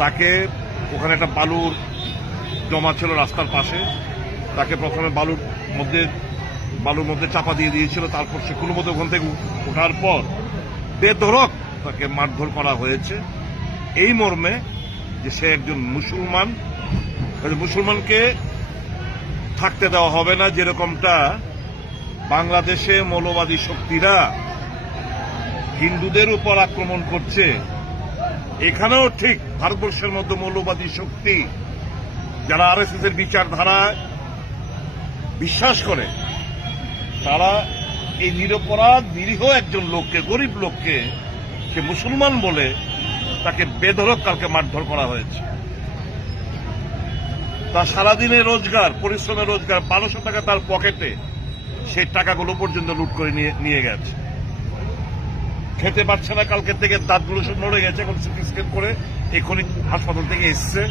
তাকে ওখানে একটা বালুর জমা ছিল রাস্তার পাশে, তাকে প্রথমে বালুর মধ্যে চাপা দিয়ে দিয়েছিল। তারপর সে কোনো মতো ওখান থেকে ওঠার পর বেধড়ক তাকে মারধর করা হয়েছে এই মর্মে যে সে একজন মুসলমান, মুসলমানকে থাকতে দেওয়া হবে না। যেরকমটা বাংলাদেশে মৌলবাদী শক্তিরা হিন্দুদের উপর আক্রমণ করছে, এখানেও ঠিক ভারতবর্ষের মধ্যে মৌলবাদী শক্তি যারা আরএসএস এর বিচারধারায় বিশ্বাস করে, তারা এই নিরপরাধ নিরীহ একজন লোককে, গরিব লোককে, সে মুসলমান বলে তাকে বেধড়ক কালকে মারধর করা হয়েছে। তার সারাদিনের রোজগার, পরিশ্রমের রোজগার, 1200 টাকা তার পকেটে, সেই টাকাগুলো পর্যন্ত লুট করে নিয়ে গেছে। খেতে পারছে না, কালকে থেকে দাঁতগুলো সব নড়ে গেছে। এখন সিটি স্ক্যান করে এখনই হাসপাতাল থেকে এসছে।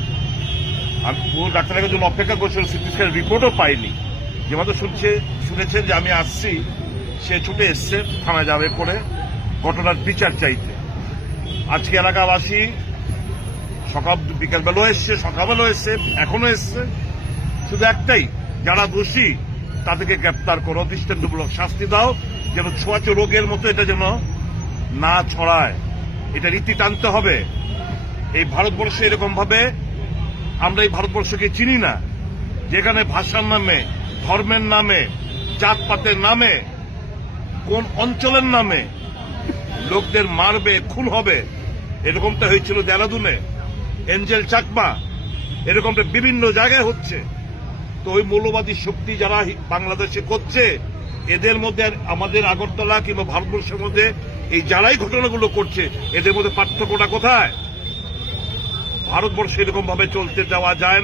আর ও ডাক্তারের জন্য অপেক্ষা করছিল, সিটি স্ক্যান রিপোর্টও পাইনি। যে মাত্র শুনেছেন যে আমি আসছি, সে ছুটে এসছে থানায় যাবে করে ঘটনার বিচার চাইতে। আজকে এলাকাবাসী বিকালবেলাও এসছে, সকালবেলাও এসছে, এখনো এসছে। শুধু একটাই, যারা দোষী তাদেরকে গ্রেপ্তার করো, দৃষ্টান্তমূলক শাস্তি দাও, যেন ছোঁয়াচে রোগের মতো এটা যেন না ছড়ায়। এটা রীতি টানতে হবে। এই ভারতবর্ষে এরকম ভাবে আমরা এই ভারতবর্ষকে চিনি না, যেখানে ভাষার নামে, ধর্মের নামে, জাতপাতের নামে, কোন অঞ্চলের নামে লোকদের মারবে, খুন হবে। এরকমটা হয়েছিল দেরাদুনে, এঞ্জেল চাকমা, এরকমটা বিভিন্ন জায়গায় হচ্ছে। তো ওই মৌলবাদী শক্তি যারা বাংলাদেশে করছে, এদের মধ্যে আমাদের আগরতলা কিংবা ভারতবর্ষের মধ্যে এই যারাই ঘটনাগুলো করছে, এদের মধ্যে পার্থক্যটা কোথায়? ভারতবর্ষে এরকম ভাবে চলতে দেওয়া যায় না।